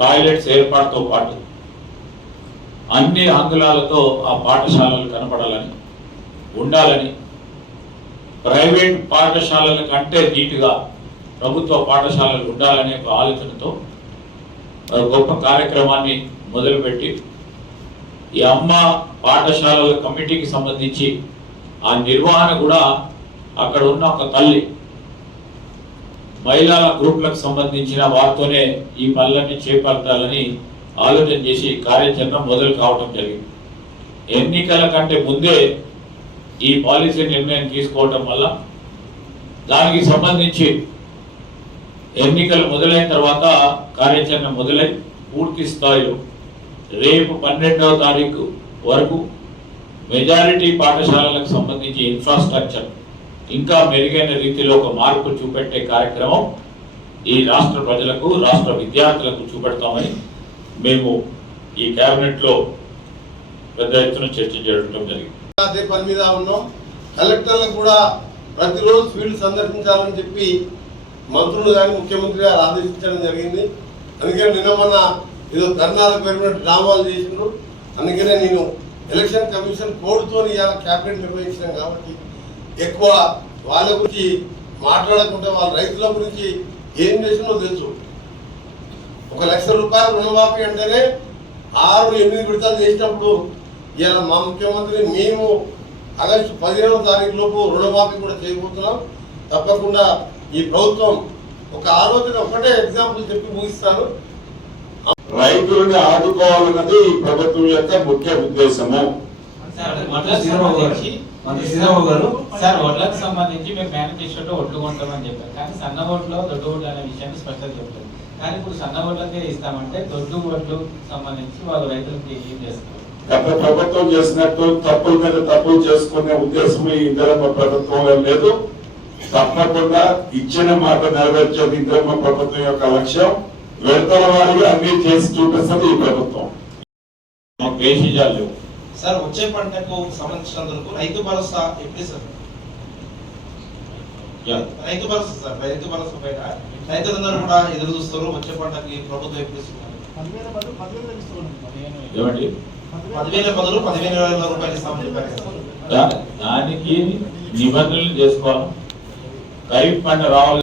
Toilets ఏర్పాటుతో పాటు అన్ని ఆంగ్లాలతో ఆ పాఠశాలలు కనపడాలని ఉండాలని, ప్రైవేట్ పాఠశాలల కంటే నీట్గా ప్రభుత్వ పాఠశాలలు ఉండాలనే ఒక ఆలోచనతో గొప్ప కార్యక్రమాన్ని మొదలుపెట్టి ఈ అమ్మ పాఠశాలల కమిటీకి సంబంధించి ఆ నిర్వహణ కూడా అక్కడ ఉన్న ఒక తల్లి మహిళల గ్రూప్లకు సంబంధించిన వారితోనే ఈ పనులన్నీ చేపట్టాలని ఆలోచన చేసి కార్యాచరణ మొదలు కావడం జరిగింది. ఎన్నికల కంటే ముందే ఈ పాలసీ నిర్ణయం తీసుకోవటం వల్ల దానికి సంబంధించి ఎన్నికలు మొదలైన తర్వాత కార్యాచరణ మొదలై పూర్తి స్థాయిలో రేపు 12వ తారీఖు వరకు మెజారిటీ పాఠశాలలకు సంబంధించి ఇన్ఫ్రాస్ట్రక్చర్ ఇంకా మెరుగైన రీతిలో ఒక మార్పు చూపెట్టే కార్యక్రమం ఈ రాష్ట్ర ప్రజలకు, రాష్ట్ర విద్యార్థులకు చూపెడతామని మేము ఈ కేబినెట్ లో పెద్ద ఎత్తున చర్చ చేయడం జరిగింది. అదే పని మీద ఉన్నాం. కలెక్టర్లకు కూడా ప్రతిరోజు ఫీల్డ్ సందర్శించాలని చెప్పి మంత్రులు కానీ ముఖ్యమంత్రి గారు ఆదేశించడం జరిగింది. అందుకని నిన్న మొన్న ఏదో ధర్నాలకు పేరు డ్రామాలు చేసిండ్రు. అందుకనే నేను ఎలక్షన్ కమిషన్ కోడ్తో ఇవాళ క్యాబినెట్ నిర్వహించినాం కాబట్టి ఎక్కువ వాళ్ళ గురించి మాట్లాడకుండా వాళ్ళ రైతుల గురించి ఏం చేసిందో తెలుసు. 1 లక్ష రూపాయలు రుణమాఫీ అంటేనే 6-8 విడతలు చేసినప్పుడు ఇవాళ మా ముఖ్యమంత్రి మేము ఆగస్టు 15వ తారీఖు లోపు రుణమాఫీ కూడా చేయబోతున్నాం. తప్పకుండా ఈ ప్రభుత్వం ఒక ఆలోచన ఒకటే ఎగ్జాంపుల్ చెప్పి ముగిస్తాను. రైతులను ఆదుకోవాలన్నది ఈ ప్రభుత్వం యొక్క ముఖ్య ఉద్దేశము. సార్ వడ్లకు సంబంధించి మేము మేనిఫెస్టోలో ఒడ్లు కొంటామని చెప్పారు, కానీ సన్న ఓట్లు దొడ్డు ఓట్లు అనే విషయాన్ని స్పష్టంగా చెప్పారు. కానీ ఇప్పుడు సన్న ఓట్లకే ఇస్తామంటే దొడ్డు ఓట్లు సంబంధించి వాళ్ళు రైతులకి ఏం చేస్తారు? గత ప్రభుత్వం చేసినట్టు తప్పుల మీద తప్పులు చేసుకునే ఉద్దేశం ఈ ఇందిరమ్మ ప్రభుత్వంలో లేదు. తప్పకుండా ఇచ్చిన మాట నెరవేర్చేది ఇందిరమ్మ ప్రభుత్వం యొక్క లక్ష్యం. విడతల వారిగా అన్ని చేసి చూపిస్తుంది ఈ ప్రభుత్వం. సార్ వచ్చే పంటకు సంబంధించినందుకు రైతు భరోసా ఎప్పుడు సార్? రైతు భరోసా సార్, రైతు భరోసా పైన రైతులందరూ కూడా ఎదురు చూస్తారు. వచ్చే పంటకి ప్రభుత్వం ఎప్పుడు ఇస్తున్నారు? 10,000 బదులు 15,000 రూపాయలు ఇస్తామని చెప్పారు. దానికి నిబంధనలు చేసుకోవాలి. ఖరీఫ్ పంట రావాలి.